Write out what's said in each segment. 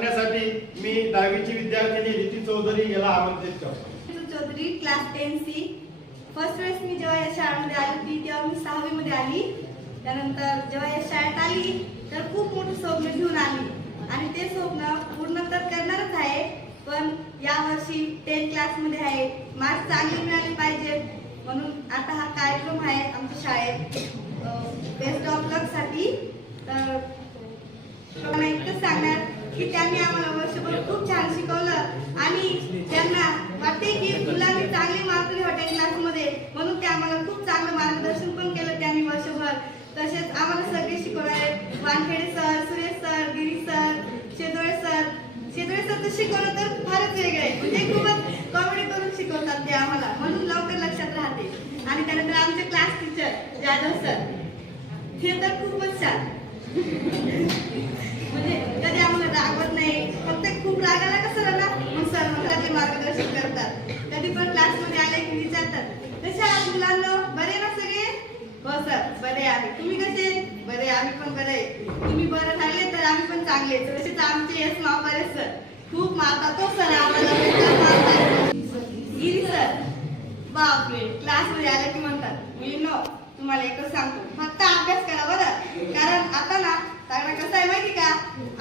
सांगण्यासाठी मी 10वीची विद्यार्थिनी रीती चौधरी याला आमंत्रित करतो. Chaudhari class 10C. फर्स्ट वेळेस मी जेव्हा या शाळेमध्ये आली होती तेव्हा मी 6वी मध्ये आली. त्यानंतर जेव्हा या शाळेत आली तर खूप मोठं स्वप्न घेऊन आली आणि ते स्वप्न पूर्ण तर करणारच आहे. पण यावर्षी 10th क्लासमध्ये आहे, मार्क्स चांगले मिळाले पाहिजे म्हणून आता हा कार्यक्रम आहे आमच्या शाळेत बेस्ट ऑफ लक साठी. तर मला इतकंच सांगणार की त्यांनी आम्हाला वर्षभर खूप छान शिकवलं आणि त्यांना वाटते की मुलांनी चांगले मार्क लिहावे क्लासमध्ये म्हणून ते आम्हाला खूप चांगलं मार्गदर्शन पण केलं त्यांनी वर्षभर. तसेच आम्हाला सगळे शिकवणारे वानखेडे सर, सुरेश सर, गिरी सर, शेदोळे सर तर शिकवलं तर फारच वेगळं आहे, म्हणजे खूपच कॉमेडी करून शिकवतात ते आम्हाला म्हणून लवकर लक्षात राहते. आणि त्यानंतर आमचे क्लास टीचर जाधव सर हे तर खूपच छान, म्हणजे कधी आम्हाला रागवत नाही, फक्त खूप राग आला का सरांना मग सर मला मार्गदर्शन करतात. कधी पण क्लासमध्ये आले की विचारतात कसे आहात मुलांना, बरे ना सगळे? हो सर बरे आहे. तुम्ही कसे? बरे, आम्ही पण बरे. तुम्ही बरं झाले तर आम्ही पण चांगले. तसेच आमचे यश मापारे सर खूप मारतात तो सर आम्हाला. गिरी सर बापरे क्लासमध्ये आले की म्हणतात मुलींनो तुम्हाला एकच सांगतो फक्त अभ्यास करा बरं, कारण आता ना चांगला कसं आहे माहिती का,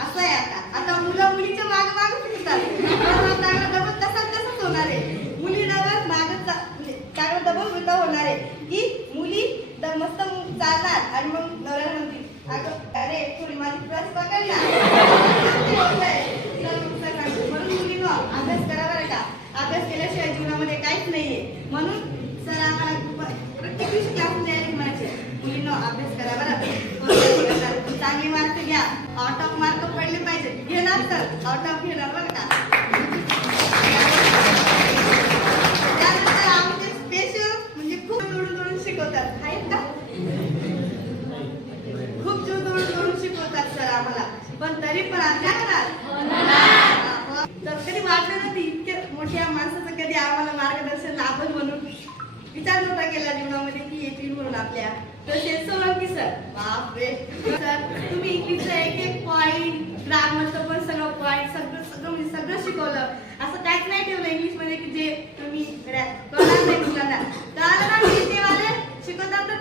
असं आहे आता मुलं मुलीच्या मागे मागे फिरतात. चांगला डबल तसंच होणार आहे, मुली डबल मागे चांगला डबल उलटा होणार आहे की मुली मस्त चालणार आणि मग नवऱ्याला म्हणतील अगं अरे थोडी माझी प्रस पकड ना. म्हणून मुलींनो अभ्यास करा बरं का, अभ्यास केल्याशिवाय जीवनामध्ये काहीच नाहीये. म्हणून सर आम्हाला प्रत्येक दिवशी क्लासमध्ये आले म्हणायचे मुलींनो अभ्यास करा बरं, चांगले मार्क घ्या, आउट ऑफ मार्क पडले पाहिजे. घेणार सर आउट ऑफ घेणार बरं का. त्यानंतर आमचे स्पेशल म्हणजे खूप जोडून शिकवतात आहेत का, खूप जोडून शिकवतात सर आम्हाला. पण तरी पण आमच्या तर कधी वाटलं नाही इतक्या मोठ्या माणसाचं कधी आम्हाला मार्गदर्शन लाभल म्हणून विचार नव्हता केला जीवनामध्ये की येतील म्हणून आपल्या. तसेच सोळंकी सर बापरे सर तुम्ही इंग्लिशचं एक पॉईंट ग्रामरचं पण सगळं पॉईंट म्हणजे सगळं शिकवलं. असं काहीच नाही ठेवलं इंग्लिश मध्ये की जे तुम्ही कळणार नाही मुलांना. कळालं ना ते वाले शिकवतात तर